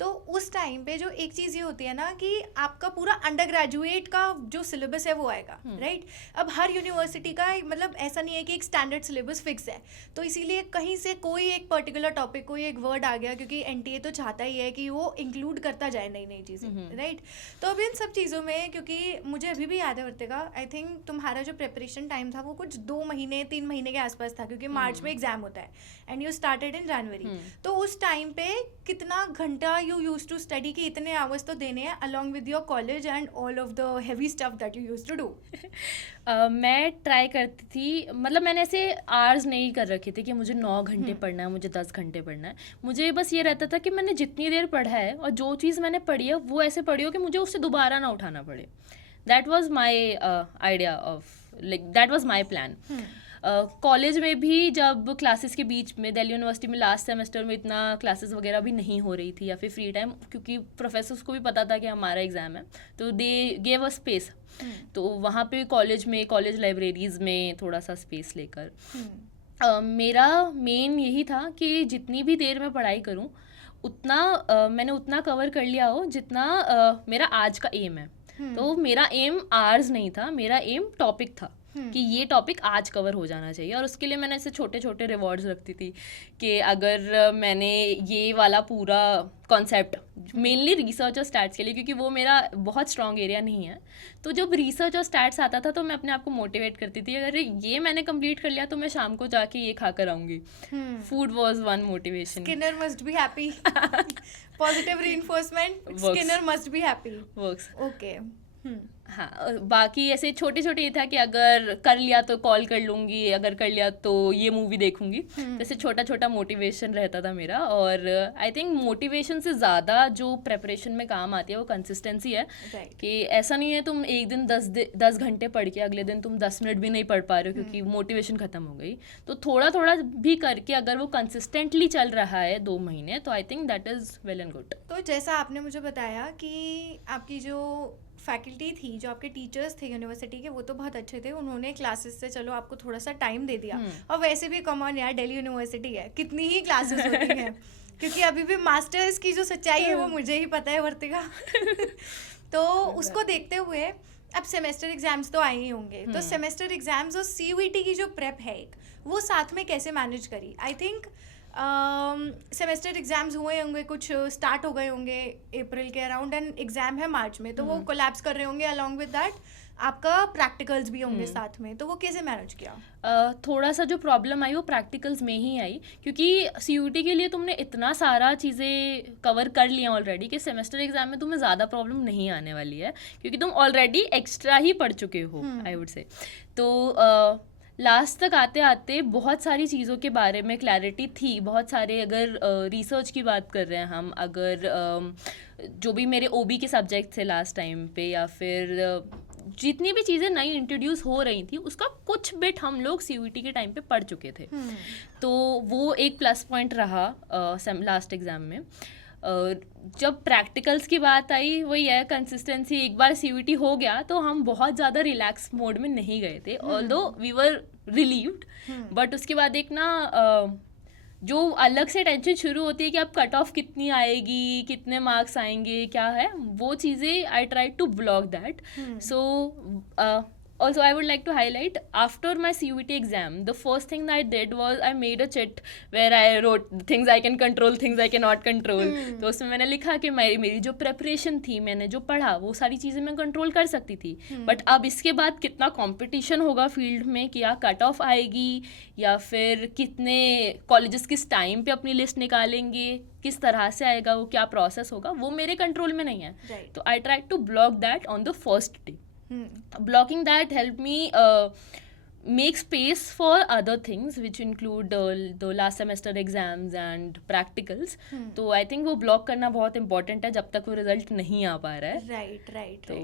तो उस टाइम पे जो एक चीज़ ये होती है ना कि आपका पूरा अंडर ग्रेजुएट का जो सिलेबस है वो आएगा, राइट. अब हर यूनिवर्सिटी का मतलब ऐसा नहीं है कि एक स्टैंडर्ड सिलेबस फिक्स है, तो इसीलिए कहीं से कोई एक पर्टिकुलर टॉपिक, कोई एक वर्ड आ गया, क्योंकि एनटीए तो चाहता ही है कि वो इंक्लूड करता जाए नई नई चीज़ें, राइट. तो अब इन सब चीज़ों में, क्योंकि मुझे अभी भी याद है वर्तिका, आई थिंक तुम्हारा जो प्रिपरेशन टाइम था वो कुछ 2 महीने 3 महीने के आसपास था, क्योंकि मार्च में एग्जाम होता है एंड यू स्टार्टेड इन जनवरी. तो उस टाइम पे कितना घंटा यू यूज टू स्टडी, कि इतने आवर्स तो देने हैं along with your college and all of the heavy stuff that you use to do? मैं ट्राई करती थी, मतलब मैंने ऐसे आवर्स नहीं कर रखे थे कि मुझे 9 घंटे पढ़ना है, मुझे 10 घंटे पढ़ना है. मुझे बस ये रहता था कि मैंने जितनी देर पढ़ा है और जो चीज़ मैंने पढ़ी है वो ऐसे पढ़ी हो कि मुझे उससे दोबारा ना उठाना पड़े. That was my idea of, like that was my plan. College में भी जब क्लासेस के बीच में दिल्ली यूनिवर्सिटी में लास्ट सेमेस्टर में इतना क्लासेस वगैरह भी नहीं हो रही थी या फिर फ्री टाइम, क्योंकि प्रोफेसर्स को भी पता था कि हमारा एग्ज़ाम है, तो दे गेव अ स्पेस. तो वहाँ पे कॉलेज में, कॉलेज लाइब्रेरीज में थोड़ा सा स्पेस लेकर मेरा मेन यही था कि जितनी भी देर मैं पढ़ाई करूँ उतना मैंने उतना कवर कर लिया हो जितना मेरा आज का एम है. तो मेरा एम आवर्स नहीं था, मेरा एम टॉपिक था कि ये टॉपिक आज कवर हो जाना चाहिए. और उसके लिए मैंने ऐसे छोटे छोटे रिवॉर्ड्स रखती थी कि अगर मैंने ये वाला पूरा कॉन्सेप्ट, मेनली रिसर्च और स्टैट्स के लिए, क्योंकि वो मेरा बहुत स्ट्रॉन्ग एरिया नहीं है, तो जब रिसर्च और स्टैट्स आता था तो मैं अपने आप को मोटिवेट करती थी, अगर ये मैंने कंप्लीट कर लिया तो मैं शाम को जाके ये खा कर आऊँगी. Food was one motivation. Skinner must be happy. Positive reinforcement, Skinner must be happy. Works. Okay. हाँ, बाकी ऐसे छोटे छोटे ये था कि अगर कर लिया तो कॉल कर लूँगी, अगर कर लिया तो ये मूवी देखूँगी. जैसे छोटा छोटा मोटिवेशन रहता था मेरा. और आई थिंक मोटिवेशन से ज़्यादा जो प्रेपरेशन में काम आती है वो कंसिस्टेंसी है. कि ऐसा नहीं है तुम एक दिन 10 घंटे पढ़ के अगले दिन तुम 10 मिनट भी नहीं पढ़ पा रहे हो क्योंकि मोटिवेशन ख़त्म हो गई. तो थोड़ा थोड़ा भी करके अगर वो कंसिस्टेंटली चल रहा है 2 महीने, तो I think that is well and good. तो जैसा आपने मुझे बताया कि आपकी जो फैकल्टी थी, जो आपके टीचर्स थे यूनिवर्सिटी के, वो तो बहुत अच्छे थे, उन्होंने क्लासेस से चलो आपको थोड़ा सा टाइम दे दिया. और वैसे भी कम ऑन यार, दिल्ली यूनिवर्सिटी है, कितनी ही क्लासेस होती हैं. क्योंकि अभी भी मास्टर्स की जो सच्चाई है वो मुझे ही पता है वर्तिका. तो उसको देखते हुए अब सेमेस्टर एग्जाम्स तो आए ही होंगे, तो सेमेस्टर एग्जाम्स और सीयूईटी की जो प्रेप है एक, वो साथ में कैसे मैनेज करी? आई थिंक सेमेस्टर एग्जाम्स हुए होंगे, कुछ स्टार्ट हो गए होंगे अप्रैल के अराउंड, एंड एग्जाम है मार्च में, तो वो कोलैप्स कर रहे होंगे. अलॉन्ग विद दैट आपका प्रैक्टिकल्स भी होंगे साथ में, तो वो कैसे मैनेज किया? थोड़ा सा जो प्रॉब्लम आई वो प्रैक्टिकल्स में ही आई, क्योंकि सीयूटी के लिए तुमने इतना सारा चीज़ें कवर कर लिया ऑलरेडी कि सेमेस्टर एग्जाम में तुम्हें ज़्यादा प्रॉब्लम नहीं आने वाली है, क्योंकि तुम ऑलरेडी एक्स्ट्रा ही पढ़ चुके हो आई वुड से. तो लास्ट तक आते आते बहुत सारी चीज़ों के बारे में क्लैरिटी थी. बहुत सारे, अगर रिसर्च की बात कर रहे हैं हम, अगर जो भी मेरे ओबी के सब्जेक्ट थे लास्ट टाइम पे, या फिर जितनी भी चीज़ें नई इंट्रोड्यूस हो रही थी उसका कुछ बिट हम लोग सीयूईटी के टाइम पे पढ़ चुके थे. तो वो एक प्लस पॉइंट रहा लास्ट एग्ज़ाम में. जब प्रैक्टिकल्स की बात आई, वही है कंसिस्टेंसी. एक बार सीयूईटी हो गया तो हम बहुत ज़्यादा रिलैक्स मोड में नहीं गए थे, although we were relieved, but उसके बाद एक ना जो अलग से टेंशन शुरू होती है कि अब कट ऑफ कितनी आएगी, कितने मार्क्स आएंगे, क्या है, वो चीज़ें I try to block that. So also I would like to highlight, after my CUET exam, the first thing that I did was I made a chit where I wrote things I can control, things I cannot control. तो उसमें मैंने लिखा कि मेरी जो प्रेपरेशन थी, मैंने जो पढ़ा, वो सारी चीज़ें मैं कंट्रोल कर सकती थी, बट अब इसके बाद कितना कंपटीशन होगा फील्ड में, क्या कट ऑफ आएगी, या फिर कितने कॉलेजेस किस टाइम पे अपनी लिस्ट निकालेंगे, किस तरह से आएगा, वो क्या प्रोसेस होगा, वो मेरे कंट्रोल में नहीं है. तो I try to block that on the first day. Blocking that helped me make space for other things which include the last semester exams and practicals. तो I think वो block करना बहुत important है जब तक वो result नहीं आ पा रहा है. Right. तो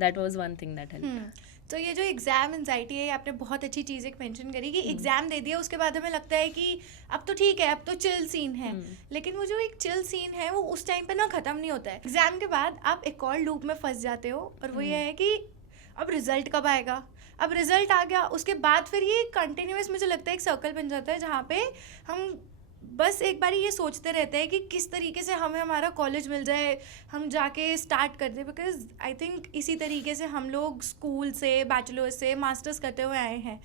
that was one thing that helped. तो ये जो एग्ज़ाम एंजाइटी है, आपने बहुत अच्छी चीज़ एक मेंशन करी कि एग्ज़ाम दे दिया, उसके बाद हमें लगता है कि अब तो ठीक है, अब तो चिल सीन है। लेकिन वो जो एक चिल सीन है वो उस टाइम पे ना ख़त्म नहीं होता है। एग्ज़ाम के बाद आप एक और लूप में फंस जाते हो, और वो ये है कि अब रिजल्ट कब आएगा। अब रिजल्ट आ गया, उसके बाद फिर ये कंटिन्यूअस, मुझे लगता है एक सर्कल बन जाता है जहाँ पे हम बस एक बार ये सोचते रहते हैं कि किस तरीके से हमें हमारा कॉलेज मिल जाए, हम जाके स्टार्ट कर दें। बिकॉज आई थिंक इसी तरीके से हम लोग स्कूल से, बैचलर से, मास्टर्स करते हुए आए हैं,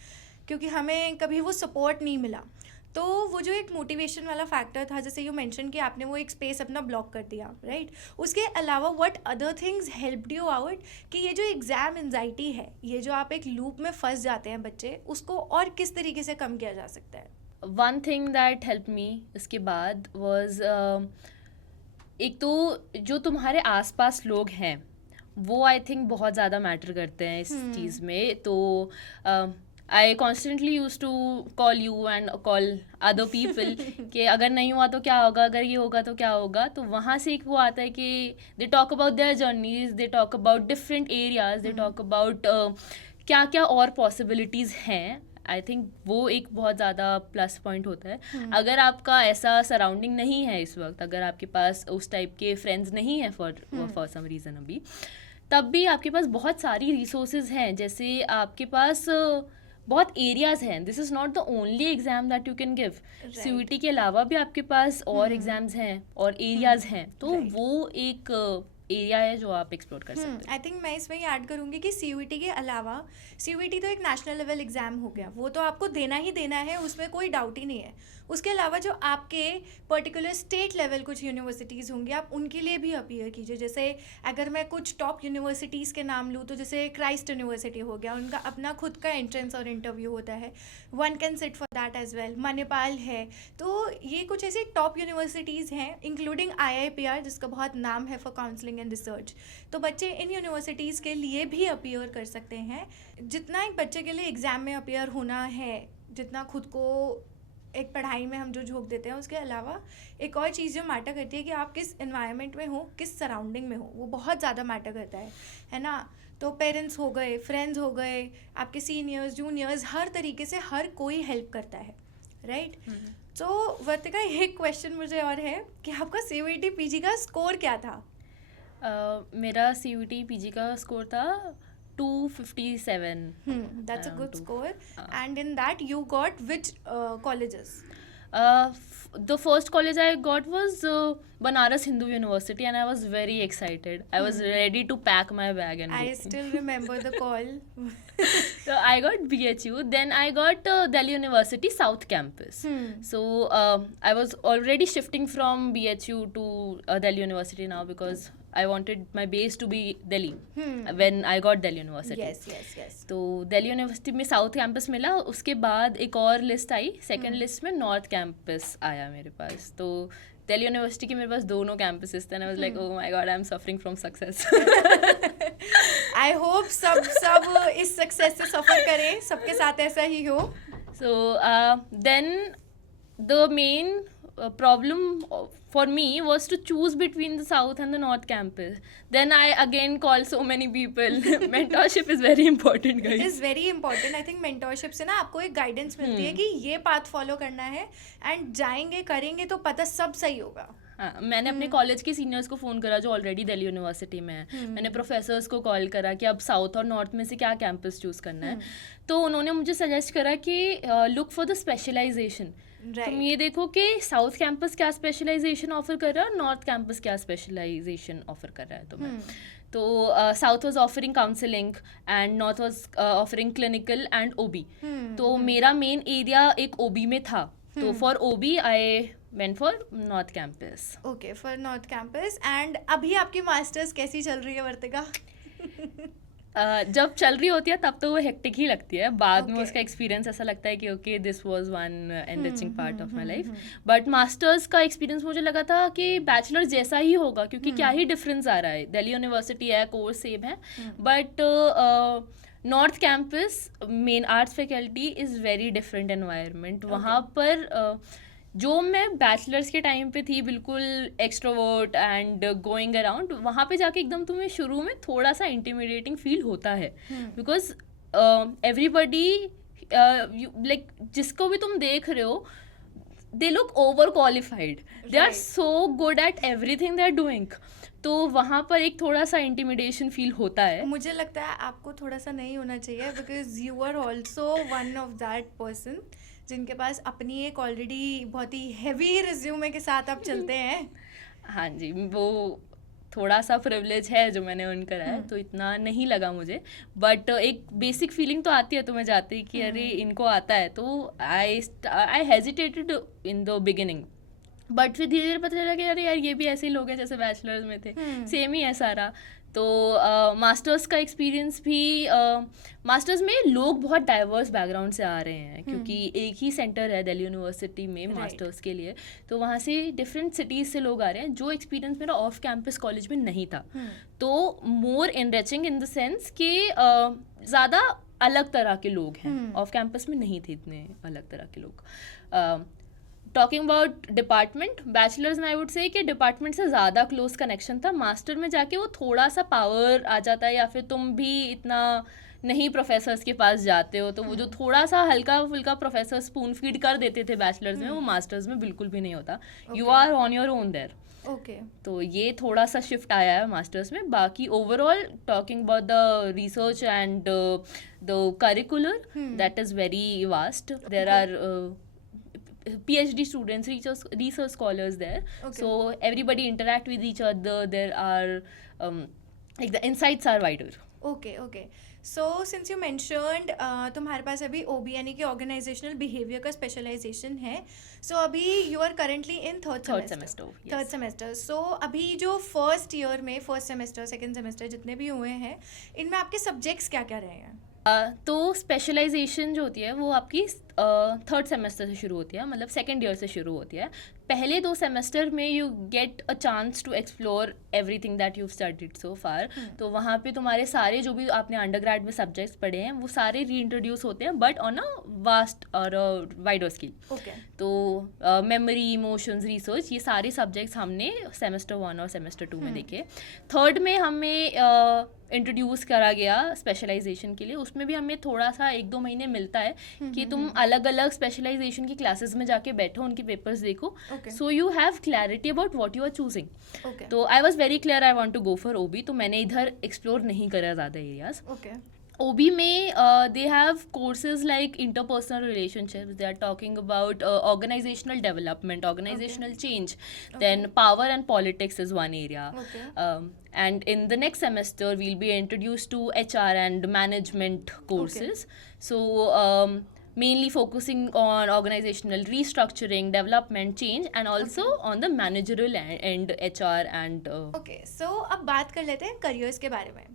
क्योंकि हमें कभी वो सपोर्ट नहीं मिला। तो वो जो एक मोटिवेशन वाला फैक्टर था, जैसे यू मेंशन कि आपने वो एक स्पेस अपना ब्लॉक कर दिया, राइट? उसके अलावा what other things helped you out कि ये जो एग्ज़ाम एंजाइटी है, ये जो आप एक लूप में फंस जाते हैं बच्चे, उसको और किस तरीके से कम किया जा सकता है? One thing that help me इसके बाद वॉज एक तो जो तुम्हारे आसपास लोग हैं वो आई थिंक बहुत ज़्यादा मैटर करते हैं इस चीज़ में। तो I constantly use to call you and call other people कि अगर नहीं हुआ तो क्या होगा, अगर ये होगा तो क्या होगा। तो वहाँ से एक वो आता है कि they talk about their journeys, they talk about different areas, they talk about क्या क्या और पॉसिबिलिटीज़ हैं। आई थिंक वो एक बहुत ज़्यादा प्लस पॉइंट होता है। अगर आपका ऐसा सराउंडिंग नहीं है इस वक्त, अगर आपके पास उस टाइप के फ्रेंड्स नहीं हैं फॉर सम रीज़न अभी, तब भी आपके पास बहुत सारी रिसोर्सेज हैं। जैसे आपके पास बहुत एरियाज़ हैं। This is not the only exam that you can give. CUET के अलावा भी आपके पास और एग्ज़ाम्स हैं और एरियाज़ हैं। तो वो एक एरिया है जो आप एक्सप्लोर कर सकते हैं। आई थिंक मैं इसमें ही ऐड करूँगी कि CUET के अलावा, CUET तो एक नेशनल लेवल एग्ज़ाम हो गया, वो तो आपको देना ही देना है, उसमें कोई डाउट ही नहीं है। उसके अलावा जो आपके पर्टिकुलर स्टेट लेवल कुछ यूनिवर्सिटीज़ होंगी, आप उनके लिए भी अपीयर कीजिए। जैसे अगर मैं कुछ टॉप यूनिवर्सिटीज़ के नाम लूँ, तो जैसे क्राइस्ट यूनिवर्सिटी हो गया, उनका अपना खुद का एंट्रेंस और इंटरव्यू होता है, one can sit for that as well. Manipal है। तो ये कुछ ऐसी टॉप यूनिवर्सिटीज़ हैं, इंक्लूडिंग IIPR जिसका बहुत नाम है फॉर काउंसलिंग एंड रिसर्च। तो बच्चे इन यूनिवर्सिटीज़ के लिए भी अपीयर कर सकते हैं। जितना एक बच्चे के लिए एग्ज़ाम में अपीयर होना है, जितना खुद को एक पढ़ाई में हम जो झोंक देते हैं, उसके अलावा एक और चीज़ जो मैटर करती है कि आप किस एनवायरनमेंट में हो, किस सराउंडिंग में हो, वो बहुत ज़्यादा मैटर करता है ना? तो पेरेंट्स हो गए, फ्रेंड्स हो गए, आपके सीनियर्स, जूनियर्स, हर तरीके से हर कोई हेल्प करता है, राइट? तो वर्तिका, एक क्वेश्चन मुझे और है कि आपका CUET PG का स्कोर क्या था? मेरा CUET PG का स्कोर था 257. That's a good score. And in that you got which colleges? The first college I got was Banaras Hindu University, and I was very excited. I was ready to pack my bag and I go. still remember the call. So I got BHU, then I got Delhi University South Campus. So I was already shifting from BHU to Delhi University now because I wanted my base to be Delhi when I got Delhi University. Yes. तो दिल्ली यूनिवर्सिटी में साउथ कैंपस मिला, उसके बाद एक और लिस्ट आई, सेकंड लिस्ट में नॉर्थ कैंपस आया मेरे पास। तो दिल्ली यूनिवर्सिटी के मेरे पास दोनों कैंपसेस थे, and I was like, oh my god, I'm suffering from success. I hope सब इस सक्सेस से सफ़र करें, सबके साथ ऐसा ही हो। So then the main problem for me was to choose between the south and the north campus. Then I again called so many people. Mentorship is very important, guys. It is very important. I think mentorship से ना आपको एक गाइडेंस मिलती है कि ये पाथ फॉलो करना है, एंड जाएंगे करेंगे तो पता सब सही होगा। हाँ, मैंने अपने कॉलेज के सीनियर्स को फ़ोन करा जो ऑलरेडी दिल्ली यूनिवर्सिटी में है। मैंने प्रोफेसर्स को कॉल करा कि अब साउथ और नॉर्थ में से क्या कैंपस चूज़ करना है। तो उन्होंने मुझे सजेस्ट करा कि लुक फॉर द स्पेशलाइजेशन। तुम ये देखो कि साउथ कैंपस क्या स्पेशलाइजेशन ऑफर कर रहा है और नॉर्थ कैंपस क्या स्पेशलाइजेशन ऑफर कर रहा है तुम्हें। तो south was offering counselling and north was offering clinical and OB। तो मेरा मेन एरिया एक OB में था, तो for OB I went for North Campus. Okay, for North Campus. And अभी आपकी मास्टर्स कैसी चल रही है वर्तिका? जब चल रही होती है तब तो वो हेक्टिक ही लगती है, बाद में उसका एक्सपीरियंस ऐसा लगता है कि okay this was one enriching part of my life. But masters का एक्सपीरियंस मुझे लगा था कि बैचलर जैसा ही होगा, क्योंकि क्या ही डिफरेंस आ रहा है। दिल्ली यूनिवर्सिटी है, कोर्स सेम है, but north campus main arts faculty is very different environment. वहाँ पर जो मैं बैचलर्स के टाइम पे थी बिल्कुल एक्सट्रोवर्ट एंड गोइंग अराउंड, वहाँ पे जाके एकदम तुम्हें शुरू में थोड़ा सा इंटिमिडेटिंग फील होता है, बिकॉज एवरीबडी लाइक जिसको भी तुम देख रहे हो, they look overqualified, they are so good at everything they are doing. तो वहाँ पर एक थोड़ा सा इंटिमिडेशन फील होता है. मुझे लगता है आपको थोड़ा सा नहीं होना चाहिए, because you are also one of that person जिनके पास अपनी एक ऑलरेडी बहुत ही हैवी रिज्यूमे के साथ आप चलते हैं. हाँ जी, वो थोड़ा सा प्रिविलेज है जो मैंने अर्न करा है, तो इतना नहीं लगा मुझे. बट एक बेसिक फीलिंग तो आती है तुम्हें जाते ही कि अरे इनको आता है. तो I hesitated in the beginning, but फिर धीरे धीरे पता चला कि अरे यार ये भी ऐसे ही लोग हैं जैसे बैचलर्स में थे, सेम ही है सारा. तो मास्टर्स का एक्सपीरियंस भी, मास्टर्स में लोग बहुत डाइवर्स बैकग्राउंड से आ रहे हैं, क्योंकि एक ही सेंटर है दिल्ली यूनिवर्सिटी में मास्टर्स के लिए. तो वहाँ से डिफरेंट सिटीज़ से लोग आ रहे हैं, जो एक्सपीरियंस मेरा ऑफ कैंपस कॉलेज में नहीं था. तो मोर इनरिचिंग इन द सेंस कि ज़्यादा अलग तरह के लोग हैं. ऑफ कैंपस में नहीं थे इतने अलग तरह के लोग. टॉकिंग अबाउट डिपार्टमेंट, बैचलर्स में आई वुड से कि डिपार्टमेंट से ज़्यादा क्लोज कनेक्शन था. मास्टर में जाके वो थोड़ा सा पावर आ जाता है, या फिर तुम भी इतना नहीं प्रोफेसर्स के पास जाते हो, तो वो जो थोड़ा सा हल्का फुल्का प्रोफेसर स्पून फीड कर देते थे बैचलर्स में, वो मास्टर्स में बिल्कुल भी नहीं होता. You are on your own there. Okay, तो ये थोड़ा सा शिफ्ट आया है मास्टर्स में. बाकी overall talking about the research and the curricular, that is very vast. There are PhD students, research scholars there. So everybody interact with each other. There are like the insights are wider. Okay. So since you mentioned तुम्हारे पास अभी OB यानी कि ऑर्गेनाइजेशनल बिहेवियर का स्पेशलाइजेशन है. सो अभी you are currently in third semester. So अभी जो फर्स्ट ईयर में फर्स्ट सेमेस्टर सेकेंड सेमेस्टर जितने भी हुए हैं, इनमें आपके सब्जेक्ट्स क्या क्या रहे हैं? तो स्पेशलाइजेशन जो होती है वो आपकी थर्ड सेमेस्टर से शुरू होती है, मतलब सेकेंड ईयर से शुरू होती है. पहले 2 सेमेस्टर में you get a chance to explore everything that you studied so far. तो वहाँ पे तुम्हारे सारे जो भी आपने अंडरग्रेड में सब्जेक्ट्स पढ़े हैं वो सारे रीइंट्रोड्यूस होते हैं, बट ऑन अ वास्ट और वाइडर स्केल. तो मेमोरी, इमोशंस, रिसर्च, ये सारे सब्जेक्ट्स हमने सेमेस्टर 1 और सेमेस्टर 2 में देखे. थर्ड में हमें इंट्रोड्यूस करा गया स्पेशलाइजेशन के लिए. उसमें भी हमें थोड़ा सा 1-2 महीने मिलता है कि तुम अलग अलग स्पेशलाइजेशन की क्लासेस में जाके बैठो, उनकी पेपर्स देखो, so you have clarity about what you are choosing. तो I was very clear I want to go for OB. तो मैंने इधर एक्सप्लोर नहीं करा ज़्यादा एरियाज. OB में they have courses like interpersonal relationships. They are talking about organizational development, organizational change. Then power and politics is one area. And in the next semester, we'll be introduced to HR and management courses. So mainly focusing on organizational restructuring, development, change, and also on the managerial and HR and so अब बात कर लेते हैं करियर्स के बारे में.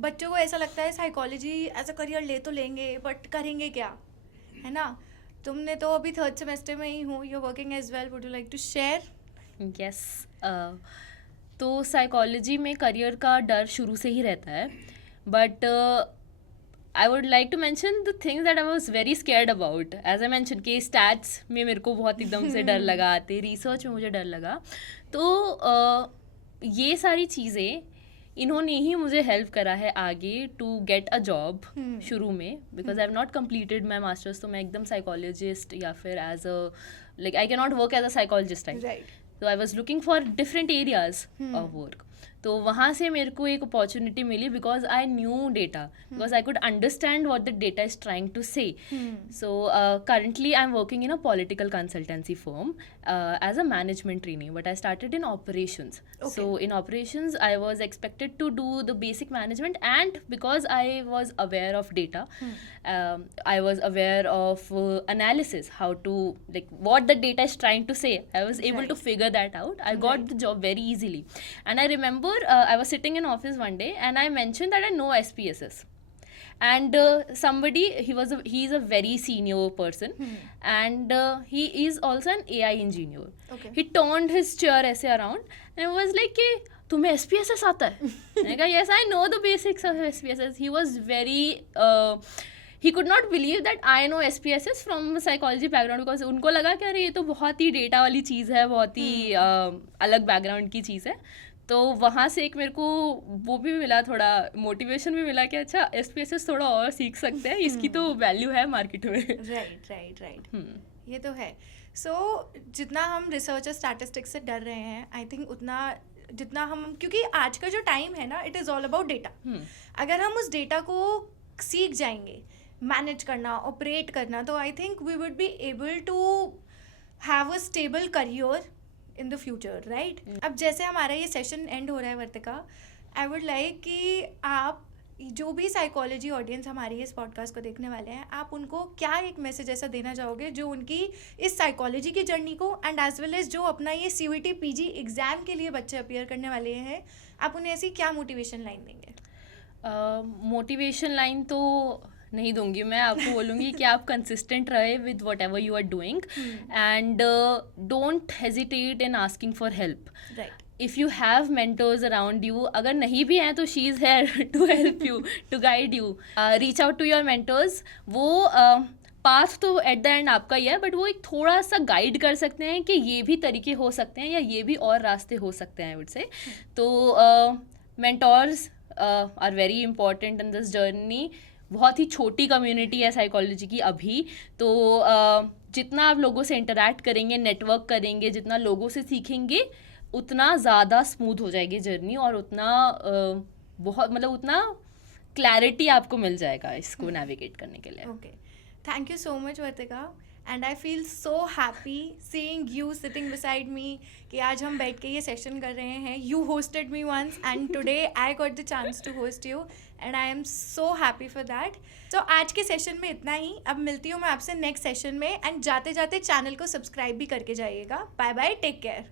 बच्चों को ऐसा लगता है साइकोलॉजी एज अ करियर ले तो लेंगे, बट करेंगे क्या, है ना? तुमने तो अभी थर्ड सेमेस्टर में ही हो, you are working as well. Would you like to share? Yes. तो साइकोलॉजी में करियर का डर शुरू से ही रहता है, but I would like to mention the things that I was very scared about. As I mention कि स्टैट्स में मेरे को बहुत एकदम से डर लगा आते, रिसर्च में मुझे डर लगा. तो ये सारी चीज़ें इन्होंने ही मुझे हेल्प करा है आगे टू गेट अ जॉब शुरू में, because I have not completed my masters. तो मैं एकदम साइकोलॉजिस्ट या फिर as a like I can not work as a psychologist. तो I was looking for different areas of work. तो वहाँ से मेरे को एक अपॉर्चुनिटी मिली because I knew data, because I could understand what the data is trying to say. So currently I am working in a political consultancy firm as a management trainee, but I started in operations. So in operations I was expected to do the basic management, and because I was aware of data, I was aware of analysis, how to, like, what the data is trying to say. I was able to figure that out. I got the job very easily. And I remember I was sitting in office one day and I mentioned that I know SPSS. And somebody, he's a very senior person, and he is also an AI engineer. He turned his chair ऐसे around and was like कि तुम्हें SPSS आता है? मैंने कहा yes, I know the basics of SPSS. He was very he could not believe that I know SPSS from psychology background, because उनको लगा कि अरे ये तो बहुत ही डेटा वाली चीज़ है, बहुत ही अलग बैकग्राउंड की चीज़ है. तो वहाँ से एक मेरे को वो भी मिला, थोड़ा मोटिवेशन भी मिला कि अच्छा SPSS थोड़ा और सीख सकते हैं, इसकी तो वैल्यू है मार्केट में। राइट ये तो है। सो जितना हम रिसर्च और स्टैटिस्टिक्स से डर रहे हैं, आई थिंक उतना जितना हम, क्योंकि आज का जो टाइम है ना, it is all about data. अगर हम उस डेटा को सीख जाएंगे मैनेज करना, ऑपरेट करना, तो I think we would be able to have a stable career in the future, right? अब जैसे हमारा ये सेशन एंड हो रहा है वर्तिका, आई वुड लाइक कि आप जो भी साइकोलॉजी ऑडियंस हमारी इस पॉडकास्ट को देखने वाले हैं, आप उनको क्या एक मैसेज ऐसा देना चाहोगे जो उनकी इस साइकोलॉजी की जर्नी को, एंड एज वेल एज जो अपना ये CUET PG एग्ज़ाम के लिए बच्चे अपीयर करने वाले हैं, आप उन्हें ऐसी क्या मोटिवेशन लाइन देंगे? मोटिवेशन लाइन तो नहीं दूंगी, मैं आपको बोलूँगी कि आप कंसिस्टेंट रहे with whatever you are doing, and don't hesitate in asking for help. Right. If you have mentors around you, अगर नहीं भी हैं तो she is here to help you, to guide you. Reach out to your mentors. वो पाथ तो एट द एंड आपका ही है, बट वो एक थोड़ा सा गाइड कर सकते हैं कि ये भी तरीके हो सकते हैं या ये भी और रास्ते हो सकते हैं, आई वुड से। तो mentors are very important in this journey. बहुत ही छोटी कम्युनिटी है साइकोलॉजी की अभी, तो जितना आप लोगों से इंटरैक्ट करेंगे, नेटवर्क करेंगे, जितना लोगों से सीखेंगे, उतना ज़्यादा स्मूथ हो जाएगी जर्नी, और उतना बहुत मतलब उतना क्लैरिटी आपको मिल जाएगा इसको नेविगेट करने के लिए। Okay, thank you so much Vartika, and I feel so happy seeing you sitting beside me, कि आज हम बैठ के ये सेशन कर रहे हैं। You hosted me once and today I got the chance to host you, and I am so happy for that. तो आज के सेशन में इतना ही। अब मिलती हूँ मैं आपसे नेक्स्ट सेशन में, एंड जाते जाते चैनल को सब्सक्राइब भी करके जाइएगा। Bye bye, take care.